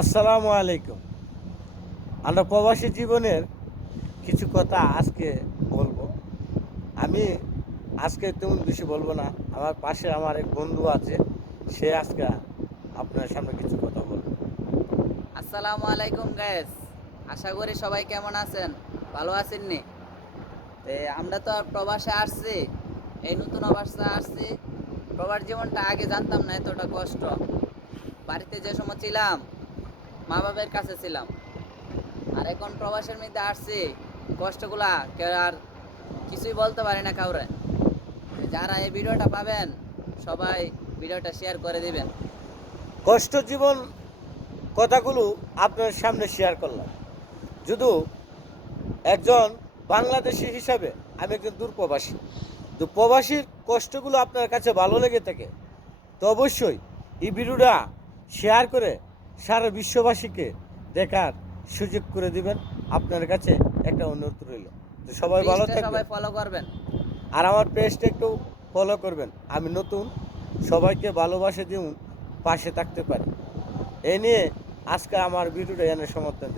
আসসালামু আলাইকুম। আমরা প্রবাসী জীবনের কিছু কথা আজকে বলবো। আমি আজকে তেমন বেশি বলবো না। আমার পাশে আমার এক বন্ধু আছে, সে আজকে আপনার সামনে কিছু কথা বলবে। আসসালামু আলাইকুম গাইস। আশা করি সবাই কেমন আছেন, ভালো আছেন নি? আমরা তো আর প্রবাসে আসছি, এই নতুন অবস্থা আসছি। প্রবাস জীবনটা আগে জানতাম না এতটা কষ্ট। বাড়িতে যে সময় ছিলাম মা বাবার কাছে ছিলাম, আর এখন প্রবাসের মধ্যে আসছি, কষ্টগুলা কেউ আর কিছুই বলতে পারি না কাউরে। যারা এই ভিডিওটা পাবেন সবাই ভিডিওটা শেয়ার করে দিবেন। কষ্ট জীবন কথাগুলো আপনার সামনে শেয়ার করলাম। শুধু একজন বাংলাদেশি হিসাবে আমি একজন দূর প্রবাসী। তো প্রবাসীর কষ্টগুলো আপনার কাছে ভালো লেগে থাকে তো অবশ্যই এই ভিডিওটা শেয়ার করে সারা বিশ্ববাসীকে দেখার সুযোগ করে দিবেন। আপনার কাছে একটা অনুরোধ রইল। তো সবাই ভালো পেজটা থাকবেন সবাই ফলো করবেন। আর আমার পেজটা একটু ফলো করবেন। আমি নতুন, সবাইকে ভালোবাসা দিন, পাশে থাকতে পারি। এই নিয়ে আজকে আমার ভিডিওটা এনে সমর্থন দিন।